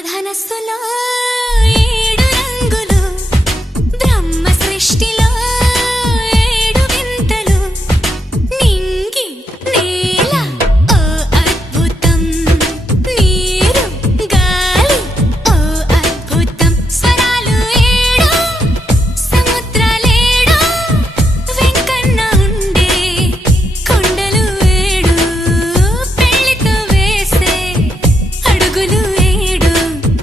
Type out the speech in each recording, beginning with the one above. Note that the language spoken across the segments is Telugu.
ఇంద్రధనస్సులో ఏడు రంగులు, బ్రహ్మ సృష్టిలో ఏడు వింతలు, నింగి నేల ఓ అద్భుతం, నీరు గాలి ఓ అద్భుతం, స్వరాలు ఏడు సముద్రాలేడు, వెంకన్న ఉండే కొండలు ఏడు, పెళ్లితో వేసే అడుగులు ఏడు,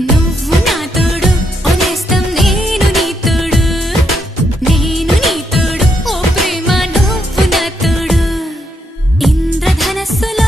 నువ్వు నా తోడు ఓనేస్తం, నేను నీ తోడు, నేను నీ తోడు ఓ ప్రేమ నువ్వు నా తోడు. ఇంద్రధనస్సులో